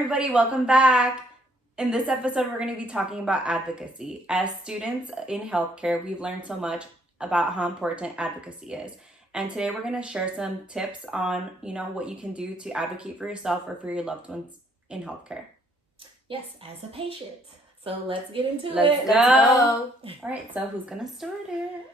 everybody, welcome back. In this episode, we're going to be talking about advocacy. As students in healthcare, we've learned so much about how important advocacy is. And today we're going to share some tips on, what you can do to advocate for yourself or for your loved ones in healthcare. Yes, as a patient. So let's get into Let's it. go. All right, so who's going to start it?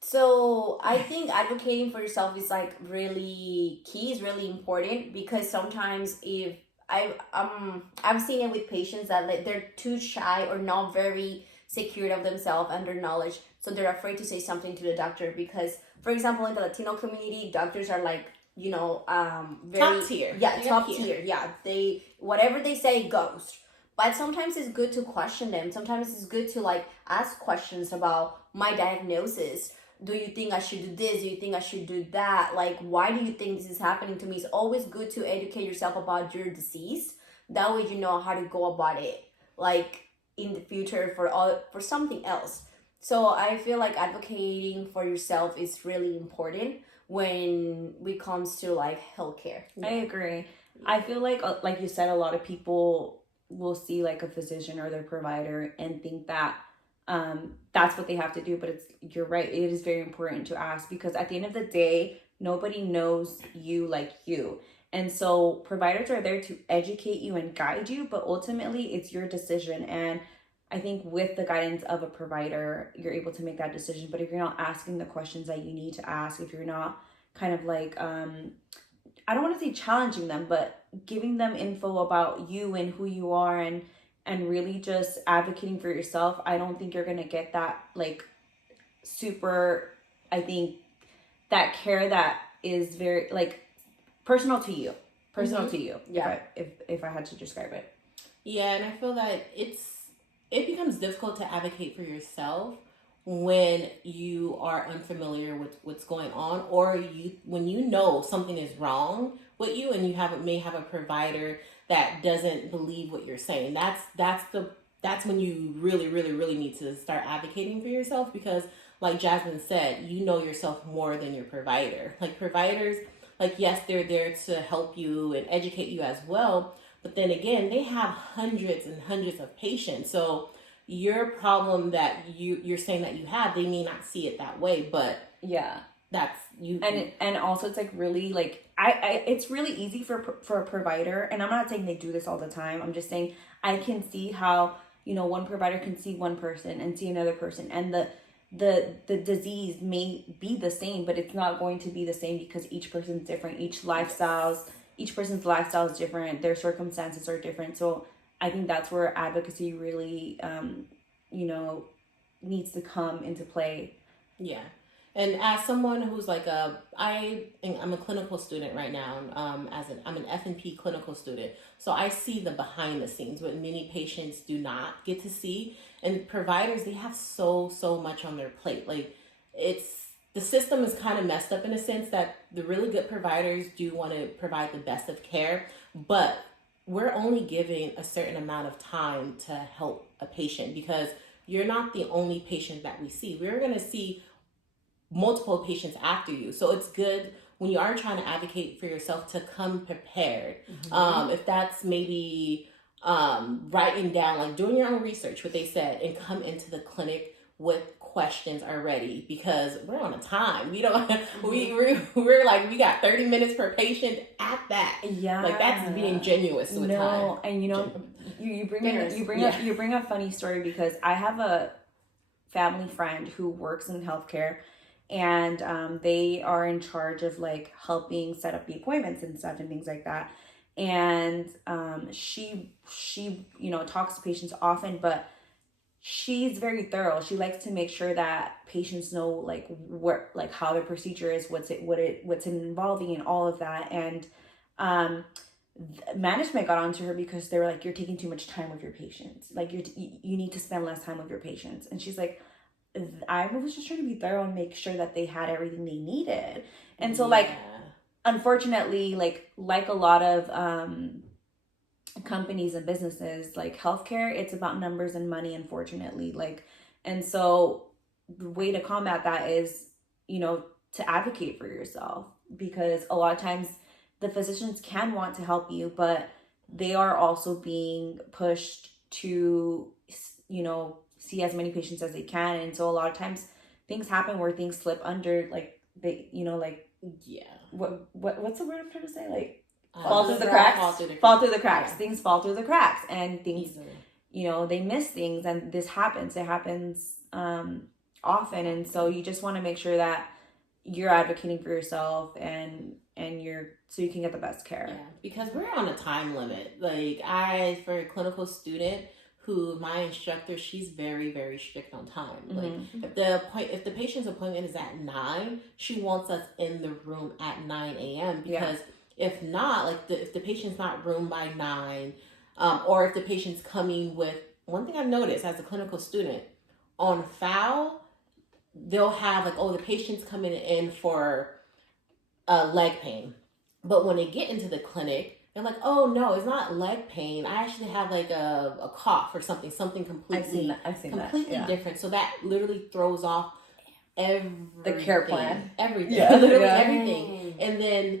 So I think advocating for yourself is like really key, is really important, because sometimes if I've seen it with patients that like they're too shy or not very secure of themselves and their knowledge, so they're afraid to say something to the doctor because, for example, in the Latino community, doctors are like, very top tier. Yeah, top tier. Yeah, they whatever they say goes. But sometimes it's good to question them. Sometimes it's good to like ask questions about my diagnosis. Do you think I should do this? Do you think I should do that? Like, why do you think this is happening to me? It's always good to educate yourself about your disease. That way you know how to go about it, like in the future for something else. So I feel like advocating for yourself is really important when it comes to like healthcare. I agree. I feel like you said, a lot of people will see like a physician or their provider and think that that's what they have to do, but you're right, it is very important to ask, because at the end of the day, nobody knows you like you. And so providers are there to educate you and guide you, but ultimately it's your decision. And I think with the guidance of a provider, you're able to make that decision. But if you're not asking the questions that you need to ask, if you're not kind of like I don't want to say challenging them, but giving them info about you and who you are, and really just advocating for yourself, I don't think you're going to get that like super, I think, that care that is very like personal to you. Yeah. If I had to describe it. Yeah, and I feel that it becomes difficult to advocate for yourself when you are unfamiliar with what's going on, or when you know something is wrong with you and you may have a provider that doesn't believe what you're saying. That's when you really, really, really need to start advocating for yourself, because like Jasmine said, you know yourself more than your provider. Like providers, like yes, they're there to help you and educate you as well, but then again, they have hundreds and hundreds of patients. So your problem that you're saying that you have, they may not see it that way, but yeah, that's you. And also it's like really like I it's really easy for a provider, and I'm not saying they do this all the time, I'm just saying I can see how one provider can see one person and see another person, and the disease may be the same, but it's not going to be the same because each person's different, each person's lifestyle is different, their circumstances are different. So I think that's where advocacy really needs to come into play. Yeah. And as someone who's like I'm a clinical student right now. I'm an F&P clinical student, so I see the behind the scenes, what many patients do not get to see. And providers, they have so much on their plate. Like the system is kind of messed up in a sense that the really good providers do want to provide the best of care, but we're only given a certain amount of time to help a patient, because you're not the only patient that we see. We're going to see multiple patients after you. So it's good when you are trying to advocate for yourself to come prepared. Mm-hmm. If that's maybe writing down, like doing your own research, what they said, and come into the clinic with questions already, because we're on a time. We don't we're like, we got 30 minutes per patient at that. Yeah, like that's being genuine with time. And you bring a funny story, because I have a family friend who works in healthcare, and they are in charge of like helping set up the appointments and stuff and things like that. And she talks to patients often, but she's very thorough. She likes to make sure that patients know like how the procedure is, what's involving, and all of that. And management got onto her because they were like, you're taking too much time with your patients. Like you need to spend less time with your patients. And she's like, I was just trying to be thorough and make sure that they had everything they needed. And so like, unfortunately, like a lot of companies and businesses, like healthcare, it's about numbers and money, unfortunately. And so the way to combat that is, to advocate for yourself, because a lot of times the physicians can want to help you, but they are also being pushed to, see as many patients as they can. And so a lot of times things happen where things slip under, like, they, Yeah. what's the word I'm trying to say? Like, Fall through the cracks. Fall through the cracks. Yeah. Things fall through the cracks, and things, Easily. they miss things, and this happens. It happens often, and so you just want to make sure that you're advocating for yourself and so you can get the best care. Yeah, because we're on a time limit. Like, for a clinical student, who my instructor, she's very, very strict on time. Mm-hmm. Like, if the patient's appointment is at 9, she wants us in the room at 9 a.m. because if not, like, if the patient's not room by 9, or if the patient's coming with, one thing I've noticed as a clinical student, on FOW, they'll have like, oh, the patient's coming in for leg pain. But when they get into the clinic, they're like, oh no, it's not leg pain. I actually have like a cough or something completely I've seen completely that. different. So that literally throws off everything. The care plan. Everything. Yeah. Literally Yeah. everything. And then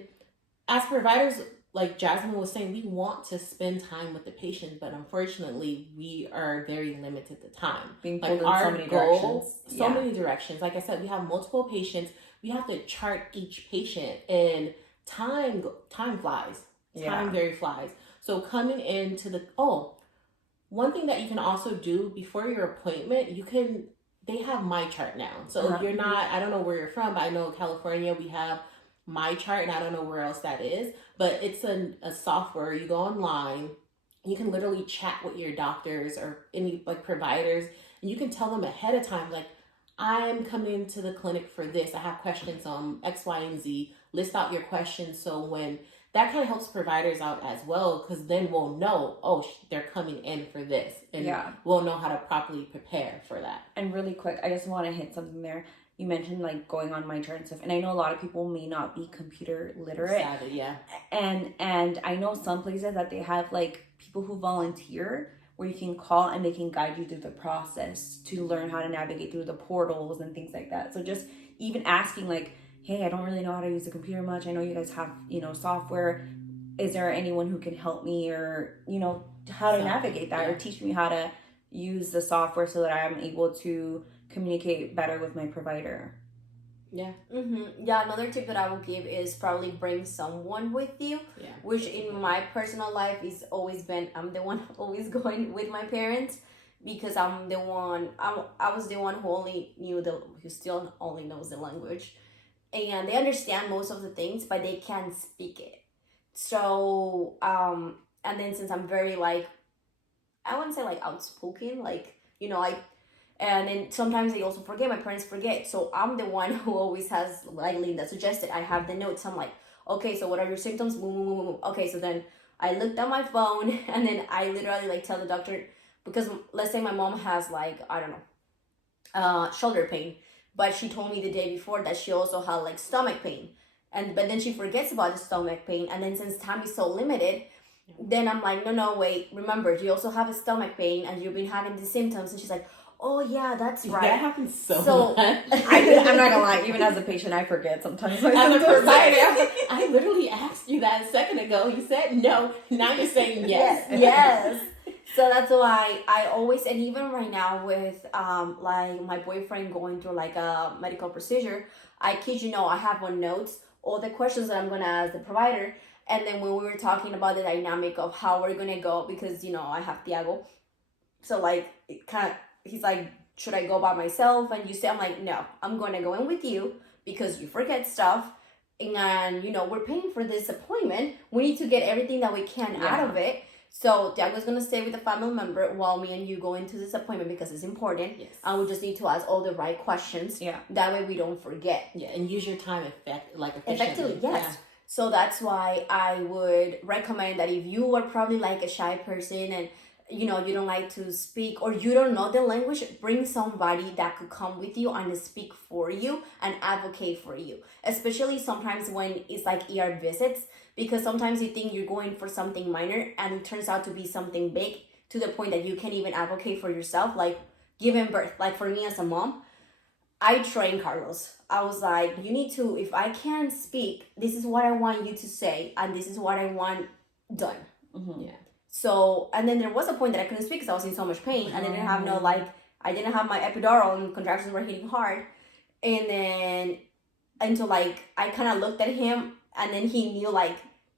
as providers, like Jasmine was saying, we want to spend time with the patient, but unfortunately we are very limited to time. Being like pulled in so many directions. So many directions. Like I said, we have multiple patients. We have to chart each patient, and time flies. Time very flies. So coming into one thing that you can also do before your appointment, they have My Chart now. So if you're not, I don't know where you're from, but I know in California we have My Chart, and I don't know where else that is, but it's a software. You go online, you can literally chat with your doctors or any like providers, and you can tell them ahead of time, like, I'm coming to the clinic for this. I have questions on X, Y, and Z. List out your questions. So when that kind of helps providers out as well, because then we'll know, they're coming in for this. And we'll know how to properly prepare for that. And really quick, I just want to hit something there. You mentioned like going on My Chart and stuff. And I know a lot of people may not be computer literate. Sadly, yeah. And I know some places that they have like people who volunteer where you can call and they can guide you through the process to learn how to navigate through the portals and things like that. So just even asking like, hey, I don't really know how to use the computer much. I know you guys have, software. Is there anyone who can help me or, how to navigate that or teach me how to use the software so that I'm able to communicate better with my provider? Yeah. Mm-hmm. Yeah, another tip that I will give is probably bring someone with you. Yeah. Which in my personal life is always been, I'm the one always going with my parents because I was the one who still only knows the language. And they understand most of the things, but they can't speak it. So, and then since I'm very like, I wouldn't say like outspoken, like, and then sometimes they also forget, my parents forget. So I'm the one who always has, like Linda suggested, I have the notes. I'm like, okay, so what are your symptoms? Boom, boom, boom, boom. Okay, so then I looked at my phone and then I literally like tell the doctor, because let's say my mom has like, I don't know, shoulder pain. But she told me the day before that she also had like stomach pain. But then she forgets about the stomach pain. And then since time is so limited, then I'm like, no, wait, remember, you also have a stomach pain and you've been having the symptoms. And she's like, oh yeah, that's right. That happens so much. I'm not gonna lie, even as a patient, I forget sometimes. As a provider, I literally asked you that a second ago. You said no. Now you're saying yes. Yes. So that's why I always, and even right now with like my boyfriend going through like a medical procedure, I kid you not, I have on notes all the questions that I'm gonna ask the provider. And then when we were talking about the dynamic of how we're gonna go, because I have Tiago, so like he's like, should I go by myself? And I'm like, no, I'm gonna go in with you because you forget stuff. And we're paying for this appointment. We need to get everything that we can out of it. So Tiago's gonna stay with a family member while me and you go into this appointment because it's important. Yes. And we just need to ask all the right questions. Yeah. That way we don't forget. Yeah, and use your time efficiently. Effectively, yes. Yeah. So that's why I would recommend that if you are probably like a shy person and you don't like to speak or you don't know the language, bring somebody that could come with you and speak for you and advocate for you. Especially sometimes when it's like ER visits, because sometimes you think you're going for something minor and it turns out to be something big to the point that you can't even advocate for yourself, like giving birth. Like for me as a mom, I trained Carlos. I was like, you need to, if I can't speak, this is what I want you to say and this is what I want done. Mm-hmm. Yeah. So, and then there was a point that I couldn't speak because I was in so much pain, and I didn't have no, like, I didn't have my epidural, and contractions were hitting hard. And then, until, like, I kind of looked at him, and then he knew, like,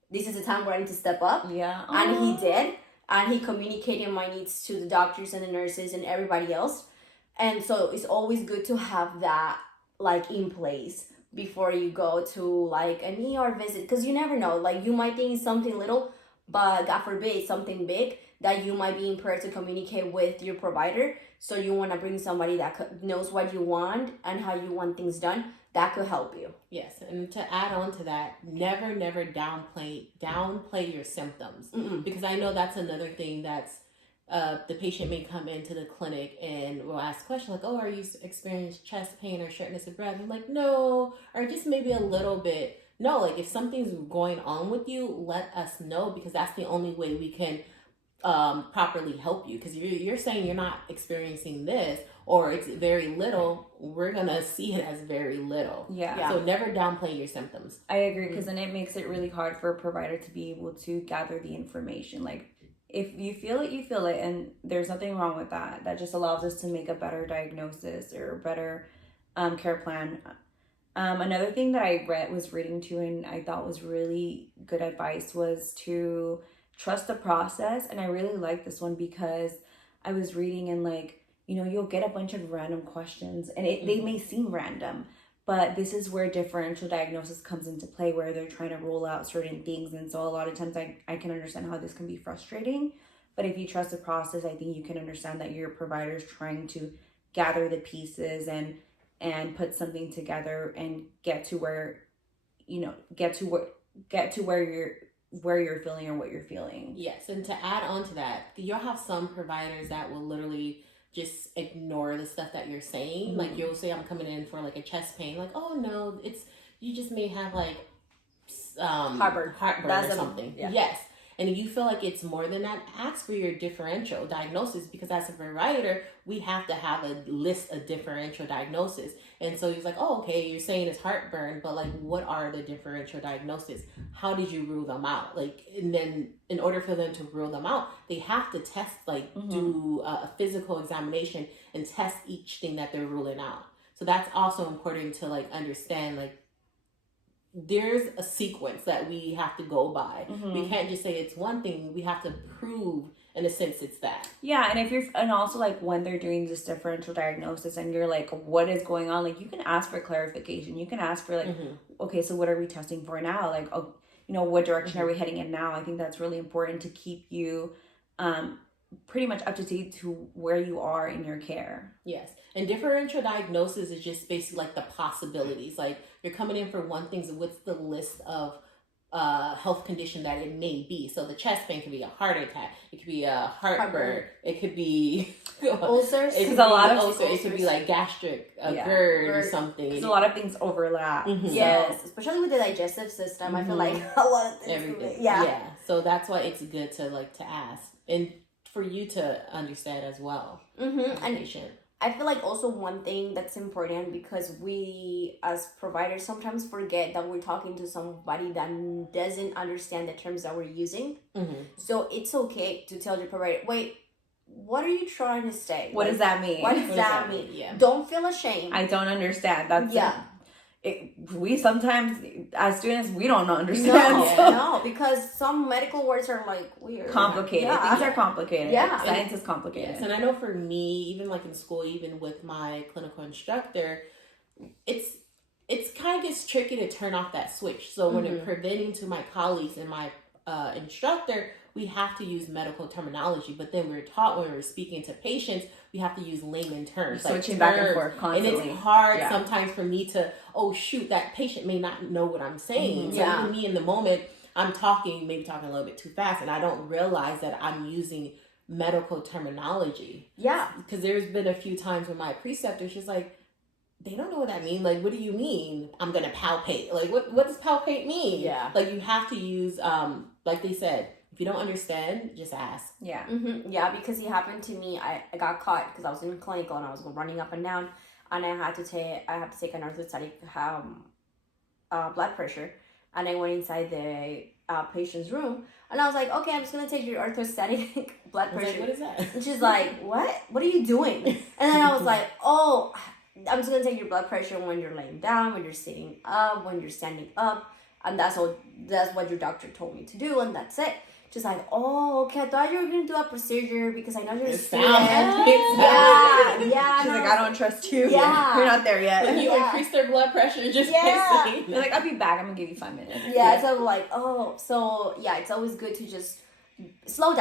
this is the time where I need to step up. Yeah. And he did. And he communicated my needs to the doctors and the nurses and everybody else. And so it's always good to have that, like, in place before you go to, like, an ER visit. Because you never know. Like, you might think it's something little, but God forbid, something big that you might be impaired to communicate with your provider. So you want to bring somebody that knows what you want and how you want things done. That could help you. Yes, and to add on to that, never downplay your symptoms. Because I know that's another thing that's the patient may come into the clinic and will ask questions like, "Oh, are you experiencing chest pain or shortness of breath?" I'm like, "No," or just maybe a little bit. No, like if something's going on with you, let us know, because that's the only way we can properly help you. Because you're saying you're not experiencing this, or it's very little, we're gonna see it as very little. Yeah. So never downplay your symptoms. I agree, because then it makes it really hard for a provider to be able to gather the information. Like, if you feel it, you feel it, and there's nothing wrong with that. That just allows us to make a better diagnosis or a better care plan. Another thing that I was reading to, and I thought was really good advice, was to trust the process. And I really like this one because I was reading, and, like, you know, you'll get a bunch of random questions, and they may seem random, but this is where differential diagnosis comes into play, where they're trying to rule out certain things. And so a lot of times I can understand how this can be frustrating, but if you trust the process, I think you can understand that your provider is trying to gather the pieces and put something together and get to where, you know, get to where you're feeling or what you're feeling. Yes, and to add on to that, you'll have some providers that will literally just ignore the stuff that you're saying. Like, you'll say, "I'm coming in for like a chest pain." Like, "Oh no, you just may have like heartburn or something." Yeah. Yes. And if you feel like it's more than that, ask for your differential diagnosis, because as a provider, we have to have a list of differential diagnosis. And so he's like, "Oh, okay, you're saying it's heartburn, but like, what are the differential diagnoses? How did you rule them out?" Like, and then in order for them to rule them out, they have to test, like, do a physical examination and test each thing that they're ruling out. So that's also important to, like, understand, like, there's a sequence that we have to go by. We can't just say it's one thing. We have to prove, in a sense, it's that. Yeah, and also, like, when they're doing this differential diagnosis and you're like, what is going on? Like, you can ask for clarification. You can ask for, like, okay, so what are we testing for now? Like, oh, you know, what direction are we heading in now? I think that's really important to keep you pretty much up to date to where you are in your care. Yes. And differential diagnosis is just basically like the possibilities. Like, you're coming in for one thing, so what's the list of health condition that it may be? So the chest pain could be a heart attack, it could be a heartburn, it could be ulcers. It could be a lot of ulcer. It could be like gastric, GERD or something. Because a lot of things overlap. Yes, especially with the digestive system. I feel like a lot of things. Everything. Yeah. So that's why it's good to, like, to ask, and for you to understand as well. And patient. I feel like also one thing that's important, because we as providers sometimes forget that we're talking to somebody that doesn't understand the terms that we're using. So it's okay to tell your provider, "Wait, what are you trying to say? What does that mean? What does that mean?" Yeah. Don't feel ashamed. I don't understand. That's yeah. We sometimes, as students, we don't understand. No, because some medical words are, like, weird, Complicated. Things are complicated. Yeah. Science is complicated. Yes, and I know for me, even like in school, even with my clinical instructor, it's kind of gets tricky to turn off that switch. So when it's presenting to my colleagues and my instructor, we have to use medical terminology. But then we're taught when we're speaking to patients, we have to use layman terms. Switching back and forth constantly. And it's hard sometimes for me to, oh shoot, that patient may not know what I'm saying. So even me in the moment, I'm maybe talking a little bit too fast, and I don't realize that I'm using medical terminology. Yeah. Because there's been a few times when my preceptor, she's like, they don't know what that means. Like, what do you mean? I'm going to palpate. Like, what does palpate mean? Yeah. Like, you have to use, like they said, if you don't understand, just ask. Yeah. Yeah, because it happened to me. I got caught because I was in clinical and I was running up and down, and I had to take an orthostatic blood pressure, and I went inside the patient's room, and I was like, okay, I'm just gonna take your orthostatic blood I was pressure. like, what is that? And she's like, what are you doing? And then I was like, oh, I'm just gonna take your blood pressure when you're laying down, when you're sitting up, when you're standing up, and that's what your doctor told me to do, and that's it. She's like, oh, okay, I thought you were gonna do a procedure because I know you're a student. Yeah. She's like, I don't trust you. Yeah. You're not there yet. When you increase their blood pressure, just Yeah. They're like, I'll be back. I'm gonna give you 5 minutes. Yeah, so I'm like, oh, so yeah, it's always good to just slow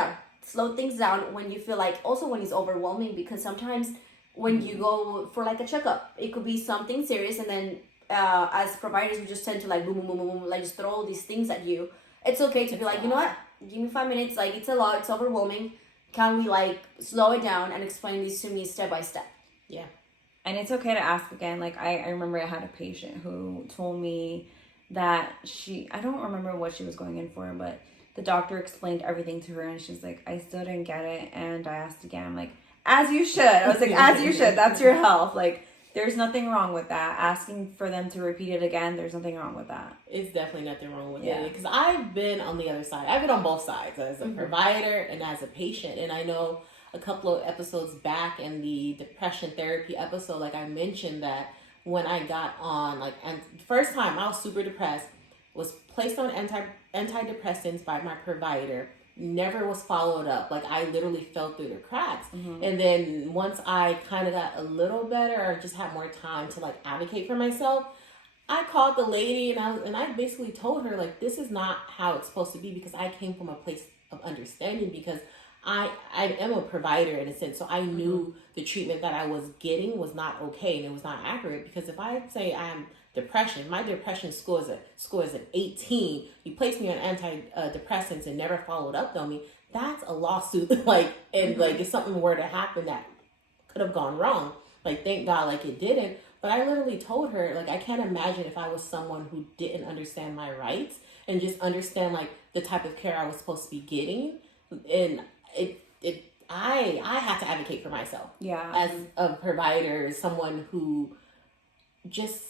things down when you feel like, also when it's overwhelming, because sometimes when you go for like a checkup, it could be something serious, and then as providers, we just tend to like boom, boom, boom, boom, boom, like just throw all these things at you. It's okay to be like, you know what? Give me 5 minutes. Like, it's a lot. It's overwhelming. Can we like slow it down and explain this to me step by step? Yeah. And it's okay to ask again. Like, I remember I had a patient who told me that I don't remember what she was going in for, but the doctor explained everything to her, and she's like, I still didn't get it. And I asked again. I'm like, as you should. I was like, as you should. That's your health. Like, there's nothing wrong with that. Asking for them to repeat it again, there's nothing wrong with that. It's definitely nothing wrong with it. Because I've been on the other side. I've been on both sides, as a provider and as a patient. And I know a couple of episodes back in the depression therapy episode, like I mentioned that when I got on, like, and first time I was super depressed, was placed on antidepressants by my provider, never was followed up. Like, I literally fell through the cracks. And then once I kind of got a little better, or just had more time to like advocate for myself, I called the lady, and I basically told her, like, this is not how it's supposed to be, because I came from a place of understanding, because I am a provider in a sense, so I knew the treatment that I was getting was not okay and it was not accurate. Because if I say I'm depression, my depression score is an 18. You place me on antidepressants and never followed up on me. That's a lawsuit. Like, and like, if something were to happen that could have gone wrong, like, thank God, like, it didn't. But I literally told her, like, I can't imagine if I was someone who didn't understand my rights and just understand like the type of care I was supposed to be getting, and I have to advocate for myself. Yeah. As a provider, someone who just,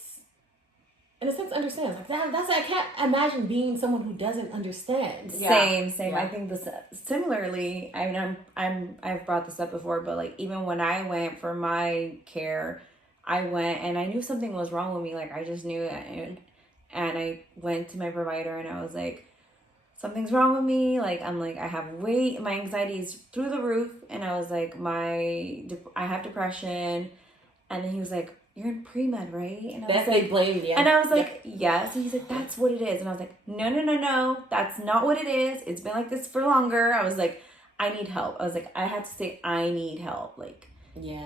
in a sense, understands. Like, that's I can't imagine being someone who doesn't understand. Same. Yeah. I think this similarly. I mean, I've brought this up before, but like, even when I went for my care, I went and I knew something was wrong with me. Like, I just knew it, and I went to my provider and I was like, something's wrong with me. Like, I'm like, I have my anxiety is through the roof. And I was like, I have depression. And then he was like, you're in pre-med, right? And I was like, they blamed you. And I was like, yes. And he's like, that's what it is. And I was like, no. That's not what it is. It's been like this for longer. I was like, I need help. I was like, I had to say, I need help. Like,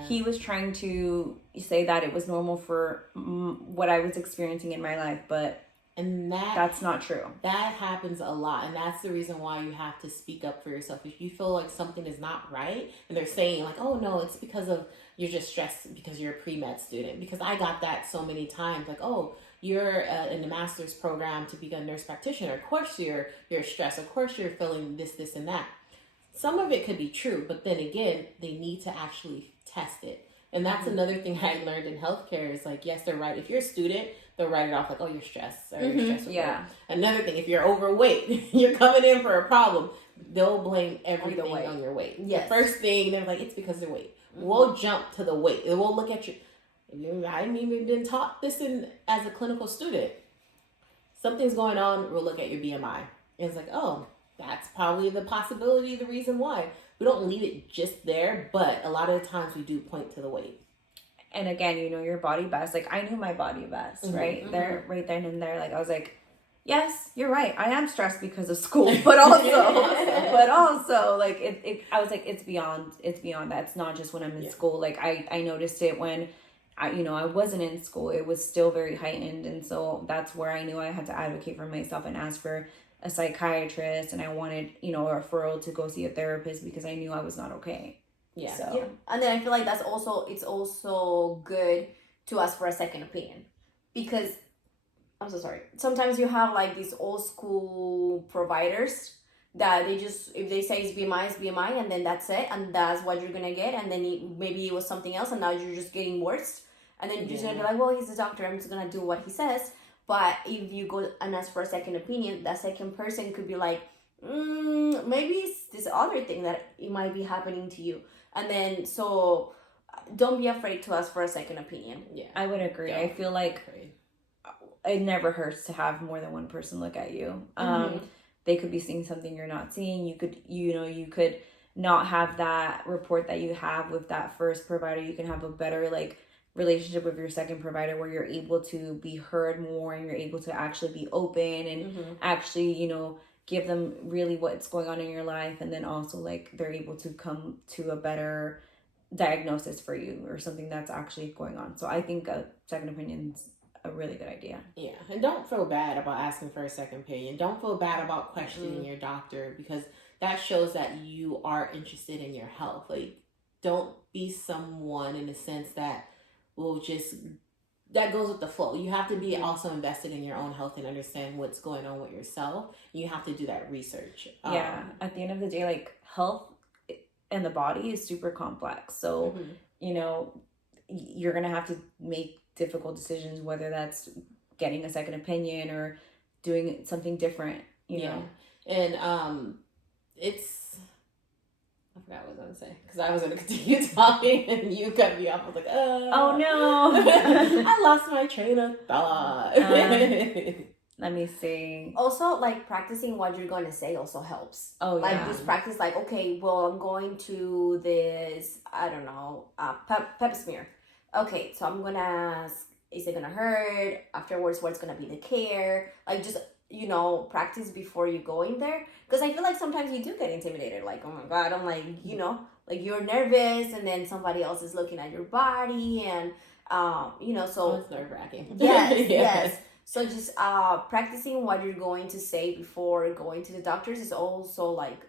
he was trying to say that it was normal for what I was experiencing in my life, but that's not true. That happens a lot, and that's the reason why you have to speak up for yourself. If you feel like something is not right, and they're saying like, oh no, it's because of you're just stressed because you're a pre-med student. Because I got that so many times, like, oh, you're in the master's program to be a nurse practitioner. Of course you're stressed. Of course you're feeling this and that. Some of it could be true, but then again, they need to actually test it. And that's another thing I learned in healthcare is like, yes, they're right. If you're a student, they'll write it off like, oh, you're stressed. Or you're stressed with work. Another thing, if you're overweight, you're coming in for a problem, they'll blame everything on your weight. Yes. The first thing, they're like, it's because of their weight. We'll jump to the weight. And we'll look at you. I haven't even been taught this as a clinical student. Something's going on, we'll look at your BMI. And it's like, oh, that's probably the possibility, the reason why. We don't leave it just there, but a lot of the times we do point to the weight. And again, you know your body best. Like, I knew my body best, right? There, right then and there. Like, I was like, yes, you're right. I am stressed because of school, but also, like, I was like, it's beyond that. It's not just when I'm in school. Like, I noticed it when I wasn't in school. It was still very heightened. And so that's where I knew I had to advocate for myself and ask for a psychiatrist, and I wanted, a referral to go see a therapist because I knew I was not okay. Yeah. And then I feel like it's also good to ask for a second opinion, because I'm so sorry. Sometimes you have like these old school providers that they just, if they say it's BMI, and then that's it, and that's what you're gonna get, and then maybe it was something else, and now you're just getting worse, and then you're just gonna be like, well, he's a doctor, I'm just gonna do what he says. But if you go and ask for a second opinion, that second person could be like, maybe it's this other thing that it might be happening to you. And then, so don't be afraid to ask for a second opinion. Yeah, I would agree. I feel like it never hurts to have more than one person look at you. They could be seeing something you're not seeing. You could not have that rapport that you have with that first provider. You can have a better like relationship with your second provider where you're able to be heard more and you're able to actually be open and actually, give them really what's going on in your life. And then also like they're able to come to a better diagnosis for you or something that's actually going on. So I think a second opinion's a really good idea. Yeah, and don't feel bad about asking for a second opinion. Don't feel bad about questioning your doctor, because that shows that you are interested in your health. Like, don't be someone in the sense that will just, that goes with the flow. You have to be also invested in your own health and understand what's going on with yourself. You have to do that research. Yeah, at the end of the day, like health and the body is super complex. So, you're going to have to make difficult decisions, whether that's getting a second opinion or doing something different, you know? And it's, I forgot what I was going to say, because I was going to continue talking and you cut me off. I was like, oh no. I lost my train of thought. Let me see. Also, like practicing what you're going to say also helps. Oh, yeah. Like just practice like, okay, well, I'm going to this, I don't know, pep smear. Okay, so I'm gonna ask, is it gonna hurt? Afterwards, what's gonna be the care? Like just, practice before you go in there. Because I feel like sometimes you do get intimidated. Like, oh my God, I'm like, like you're nervous and then somebody else is looking at your body and, so. It's nerve-wracking. Yes, yes. So just practicing what you're going to say before going to the doctors is also like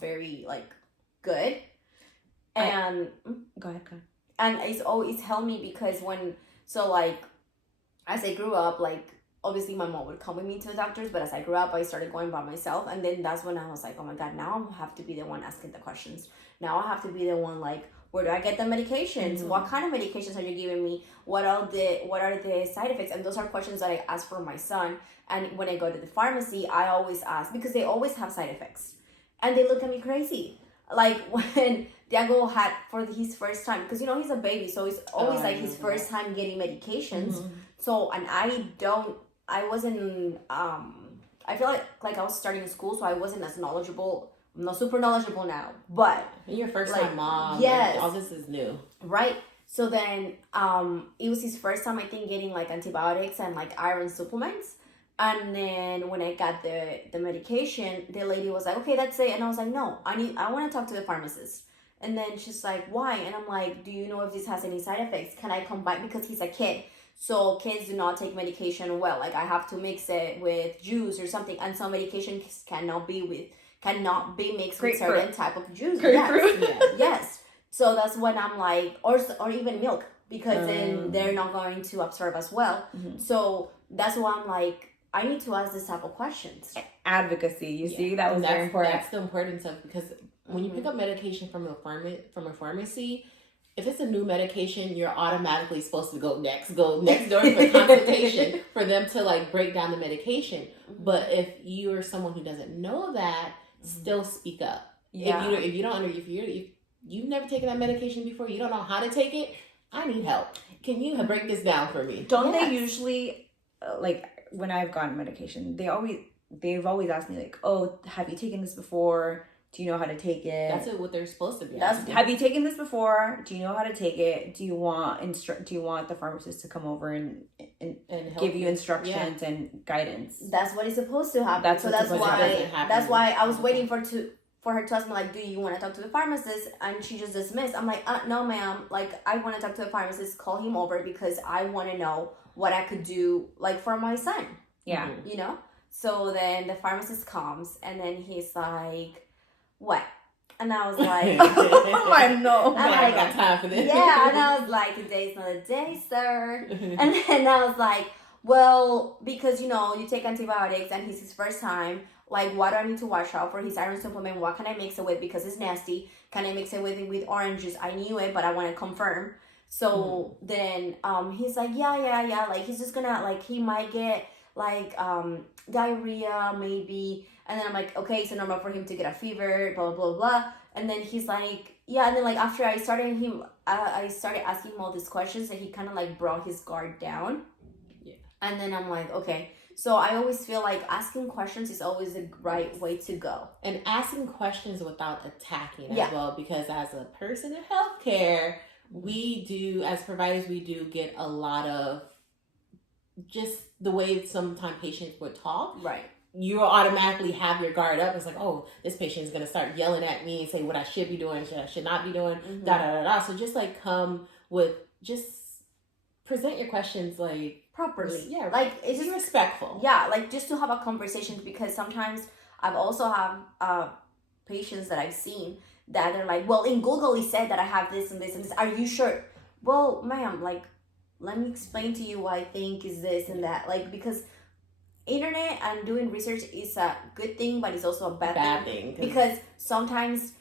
very like good. And go ahead. And it's always helped me because as I grew up, like obviously my mom would come with me to the doctors, but as I grew up I started going by myself, and then that's when I was like, oh my God, now I have to be the one asking the questions. Now I have to be the one like, where do I get the medications? What kind of medications are you giving me? What are the side effects? And those are questions that I ask for my son. And when I go to the pharmacy, I always ask, because they always have side effects. And they look at me crazy. Like when Diego had for his first time, because he's a baby, so it's always like his first time getting medications. So, and I feel like I was starting school, so I wasn't as knowledgeable. I'm not super knowledgeable now, but your first time mom. Yes, all this is new, right? So then, it was his first time, I think, getting like antibiotics and like iron supplements. And then when I got the medication, the lady was like, okay, that's it. And I was like, no, I want to talk to the pharmacist. And then she's like, why? And I'm like, do you know if this has any side effects? Can I combine? Because he's a kid. So kids do not take medication well. Like I have to mix it with juice or something. And some medications cannot be mixed with certain type of juice. Yes. So that's when I'm like, or even milk, because then they're not going to absorb as well. So that's why I'm like, I need to ask this type of questions. Advocacy, you see, that was very important. That's the importance of, because when you pick up medication from a pharmacy, if it's a new medication, you're automatically supposed to go next door for consultation for them to like break down the medication. But if you are someone who doesn't know that, still speak up. Yeah. If you've never taken that medication before, you don't know how to take it, I need help. Can you break this down for me? Don't they usually like when I've gotten medication, they've always asked me like, oh, have you taken this before? Do you know how to take it? That's what they're supposed to be. Have you taken this before? Do you know how to take it? Do you want the pharmacist to come over and give you instructions and guidance? That's what is supposed to happen. That's why I was waiting for her to ask me like, do you want to talk to the pharmacist? And she just dismissed. I'm like, no, ma'am. Like I want to talk to the pharmacist. Call him over because I want to know what I could do like for my son. Yeah. So then the pharmacist comes and then he's like, what? And I was like, oh my no. I got time for this. Yeah, and I was like, today's not a day, sir. And then I was like, well, because you take antibiotics and it's his first time, like what do I need to watch out for? His iron supplement, what can I mix it with because it's nasty? Can I mix it with orange juice? I knew it, but I want to confirm. So then he's like, yeah, like he's just gonna like he might get like diarrhea maybe, and then I'm like, okay, it's normal for him to get a fever, blah blah blah blah. And then he's like, yeah, and then like after I started him, I started asking him all these questions, and he kind of like brought his guard down. Yeah. And then I'm like, okay. So I always feel like asking questions is always the right way to go. And asking questions without attacking Yeah. as well, because as a person in healthcare, we do, as providers, we do get a lot of just the way sometimes patients would talk. Right. You automatically have your guard up. It's like, oh, this patient is going to start yelling at me and say what I should be doing, what I should not be doing, da da da da. So just like come with, just present your questions like Properly. Yeah, like it's just respectful. Yeah, like just to have a conversation, because sometimes I've also have patients that I've seen that are like, well, in Google it said that I have this and this and this. Are you sure? Well, ma'am, like, let me explain to you what I think is this and that. Like, because internet and doing research is a good thing, but it's also a bad thing. Because sometimes,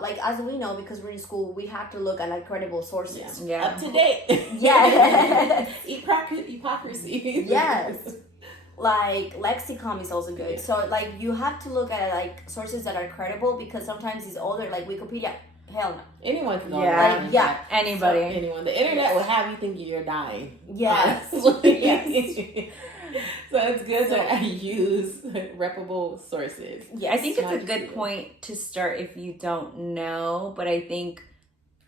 like as we know, because we're in school, we have to look at like credible sources. Yeah. Up to date. Yeah. Hypocrisy. Yes. Like lexicon is also good. So like you have to look at like sources that are credible, because sometimes it's older, like Wikipedia. Hell no. Anyone can go Yeah. online. Yeah. Anybody. Anyone. The internet will have you thinking you're dying. Yes. Yes. So it's good to use reputable sources. Yes. I think it's a Not good just point to start if you don't know, but I think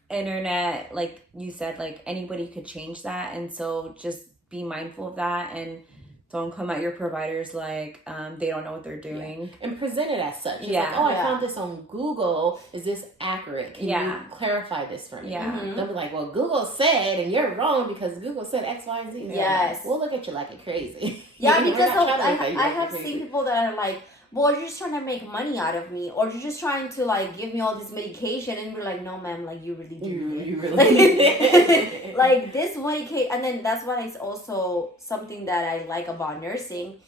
internet, like you said, like anybody could change that, and so just be mindful of that, and don't come at your providers like they don't know what they're doing. And present it as such. It's Yeah. like, oh, I Yeah. found this on Google. Is this accurate? Can Yeah. you clarify this for me? Yeah. Mhm. They'll be like, well, Google said, and you're wrong because Google said X, Y, and Z. Yes. We'll look at you like you're crazy. Yeah, We're because not trying to look at you I like have you're seen crazy. people that are like, well, you're just trying to make money out of me, or you're just trying to like give me all this medication, and we're like, no, ma'am, like you really do. You really Like this medication, and then that's what is also something that I like about nursing,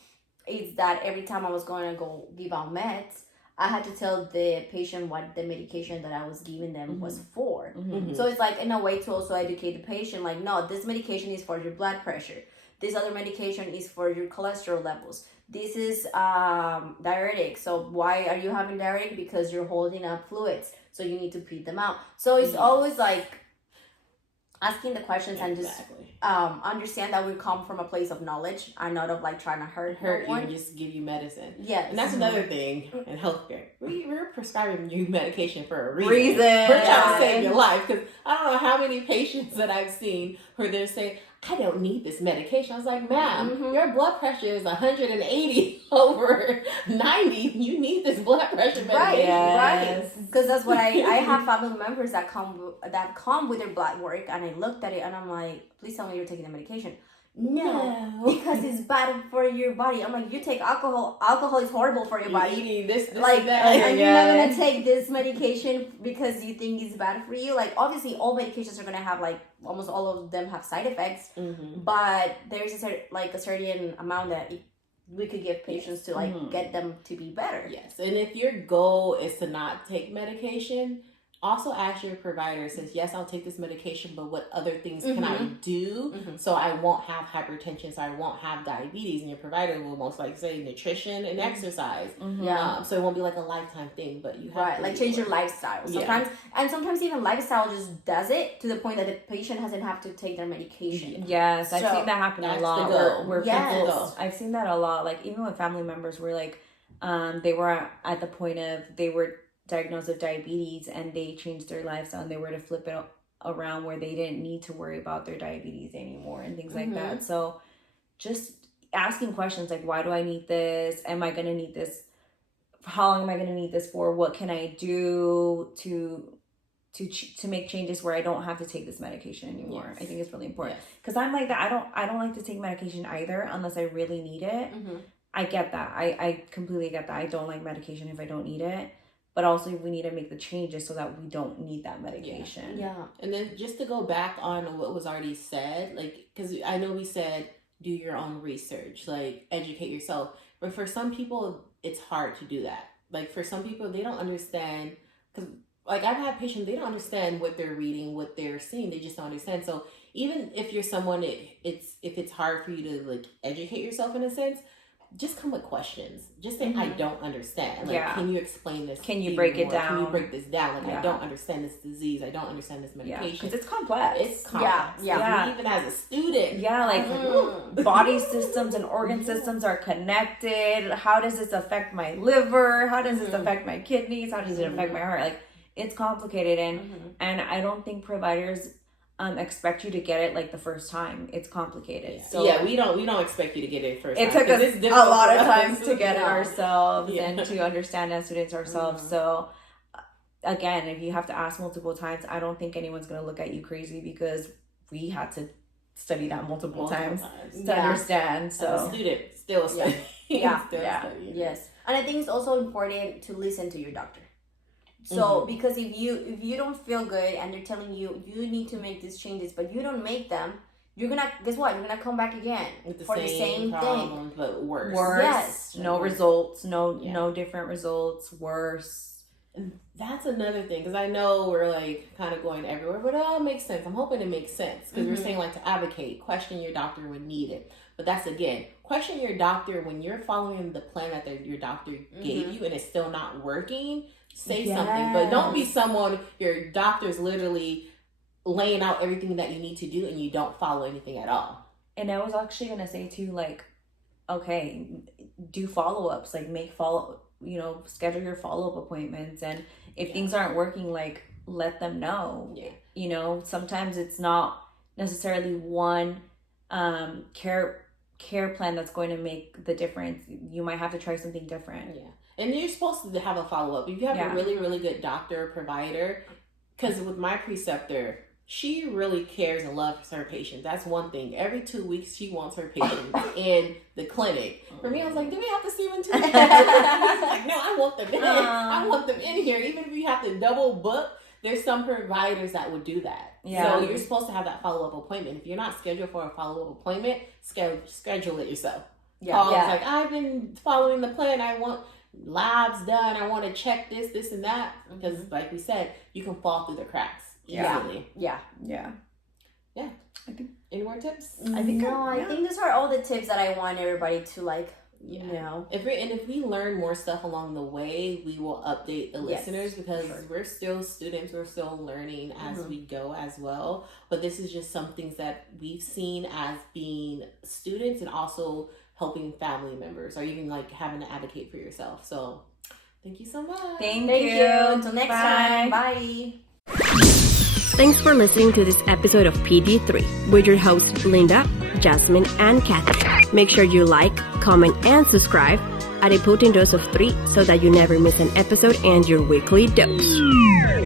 is that every time I was going to go give out meds, I had to tell the patient what the medication that I was giving them was for. Mhm. So it's like in a way to also educate the patient, like, no, this medication is for your blood pressure. This other medication is for your cholesterol levels. This is diuretic. So why are you having diuretic? Because you're holding up fluids. So you need to pee them out. So it's always like asking the questions and just understand that we come from a place of knowledge and not of like trying to hurt you no one. and just give you medicine. Yes. And that's another thing in healthcare. We're prescribing you medication for a reason. Reason. We're trying Yeah. to save your life. Because I don't know how many patients that I've seen where they're saying, I don't need this medication. I was like, ma'am, Mhm. your blood pressure is 180 over 90. You need this blood pressure medication. Right, Yes. right. Because that's what I have family members that come with their blood work, and I looked at it and I'm like, please tell me you're taking the medication. No, because it's bad for your body. I'm like, you take alcohol. Alcohol is horrible for your You're body. eating this, Like, and that. and you're not Yeah. gonna take this medication because you think it's bad for you. Like, obviously, all medications are gonna have like almost all of them have side effects, Mhm. but there's a certain amount that we could give patients to like Mhm. get them to be better. Yes, and if your goal is to not take medication, also ask your provider, says, yes, I'll take this medication, but what other things can I do Mhm. so I won't have hypertension, so I won't have diabetes? And your provider will most likely say nutrition and exercise. Yeah. So it won't be like a lifetime thing, but you have Right, to like change your lifestyle. Yeah. Sometimes even lifestyle just does it to the point that the patient doesn't have to take their medication. Yes, I've So, seen that happen a that's lot. the goal. Where Yes. people, I've seen that a lot. Like even with family members, where like, they were at the point of they were diagnosed with diabetes and they changed their lifestyle and they were to flip it around where they didn't need to worry about their diabetes anymore and things like that. So just asking questions like, why do I need this? Am I gonna need this? How long am I gonna need this for? What can I do to make changes where I don't have to take this medication anymore? Yes. I think it's really important Yes. because I'm like that. I don't like to take medication either unless I really need it. I get that. I completely get that. I don't like medication if I don't need it. But also we need to make the changes so that we don't need that medication. Yeah. And then just to go back on what was already said, like, because I know we said do your own research, like educate yourself. But for some people, it's hard to do that. Like for some people, they don't understand, because like I've had patients, they don't understand what they're reading, what they're seeing. They just don't understand. So even if you're someone, if it's hard for you to like educate yourself in a sense, just come with questions. Just say, I don't understand. Like, can you explain this? Can you break it down? Can you break this down? Like, I don't understand this disease. I don't understand this medication. Because it's complex. It's complex. Yeah. Even as a student. Yeah, like body systems and organ systems are connected. How does this affect my liver? How does this affect my kidneys? How does it affect my heart? Like, it's complicated, and I don't think providers expect you to get it like the first time. It's complicated. So we don't expect you to get it first time. It took us a lot of times to get it ourselves and to understand as students ourselves. So again, if you have to ask multiple times, I don't think anyone's going to look at you crazy, because we had to study that multiple times to understand. So as a student, still studying. Yes. And I think it's also important to listen to your doctor. So because if you don't feel good and they're telling you need to make these changes, but you don't make them, you're gonna come back again for the same problem, thing, but worse. Yes. No results, no different results, worse. And that's another thing, because I know we're like kind of going everywhere, but it all makes sense. I'm hoping it makes sense, because we're saying like to advocate, question your doctor when needed. But that's, again, question your doctor when you're following the plan that your doctor gave you and it's still not working. Say something, but don't be someone your doctor's literally laying out everything that you need to do and you don't follow anything at all. And I was actually gonna say too, like, okay, do follow-ups, like schedule your follow-up appointments, and if things aren't working, like, let them know. Sometimes it's not necessarily one care plan that's going to make the difference. You might have to try something different. And you're supposed to have a follow-up. If you have a really, really good doctor or provider, because with my preceptor, she really cares and loves her patients. That's one thing. Every 2 weeks, she wants her patients in the clinic. For me, I was like, do we have to see them in 2 weeks? He's like, no, I want them in. I want them in here. Even if you have to double book, there's some providers that would do that. So you're supposed to have that follow-up appointment. If you're not scheduled for a follow-up appointment, schedule it yourself. Call. It's like, I've been following the plan. I want labs done. I want to check this and that, because like we said, you can fall through the cracks easily. Yeah. I think, any more tips? I think those are all the tips that I want everybody to like. If we learn more stuff along the way, we will update the listeners, because we're still students, we're still learning as we go as well. But this is just some things that we've seen as being students, and also helping family members, or even like having to advocate for yourself. So thank you so much. Thank you. Until next time. Bye. Thanks for listening to this episode of PD3 with your hosts Linda, Jasmine, and Kathy. Make sure you like, comment, and subscribe at a potent dose of 3 so that you never miss an episode and your weekly dose.